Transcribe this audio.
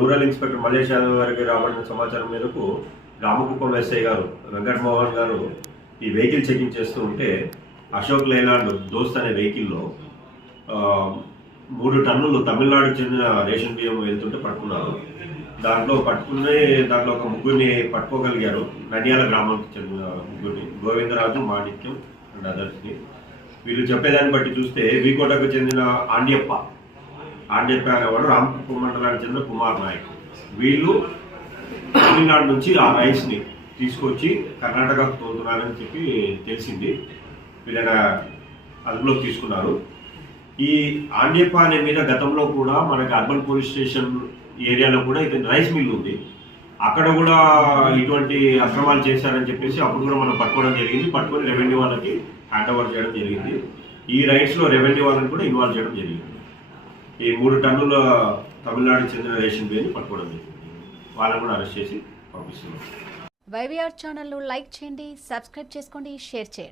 Rural inspector Mallesh Yadav గారికి రాబడిన సమాచారం మేరకు రామకుప్పం ఎస్ఐ గారు వెంకటమోహన్ గారు ఈ వెహికల్ చెకింగ్ చేస్తూ ఉంటే అశోక్ లేలాండ్ దోస్త్ అనే వెహికల్లో 3 టన్నులు తమిళనాడుకు చెందిన రేషన్ బియ్యం వెళ్తుంటే పట్టుకున్నారు. దాంట్లో ఒక ముగ్గురిని పట్టుకోగలిగారు. నంద్యాల గ్రామానికి చెందిన ముగ్గురిని, గోవిందరాజు, మాణిక్యం అండ్ అదర్స్ని. వీళ్ళు చెప్పేదాన్ని బట్టి చూస్తే వీకోటకు చెందిన ఆండియప్ప అనేవాడు రామకుప్పం మండలానికి చెందిన కుమార్ నాయక్. వీళ్ళు తమిళనాడు నుంచి ఆ రైస్ని తీసుకొచ్చి కర్ణాటకకు తోలుతున్నారని చెప్పి తెలిసింది. వీళ్ళని అదుపులోకి తీసుకున్నారు. ఈ ఆండియప్ప అనే మీద గతంలో కూడా మనకి అర్బన్ పోలీస్ స్టేషన్ ఏరియాలో కూడా ఇతని రైస్ మిల్ ఉంది. అక్కడ కూడా ఇటువంటి అక్రమాలు చేశారని చెప్పేసి అప్పుడు కూడా మనం పట్టుకోవడం జరిగింది. పట్టుకొని రెవెన్యూ వాళ్ళకి హ్యాండ్ ఓవర్ చేయడం జరిగింది. ఈ రైట్స్లో రెవెన్యూ వాళ్ళని కూడా ఇన్వాల్వ్ చేయడం జరిగింది. ఈ 3 టన్నుల తమిళనాడుకి చెందిన రేషన్ బియ్యాన్ని పట్టుకోవడం జరిగింది. వాళ్ళని కూడా అరెస్ట్ చేసి పంపిస్తున్నాం. వైవీఆర్ ఛానల్ను లైక్ చేయండి, సబ్స్క్రైబ్ చేసుకోండి, షేర్ చేయండి.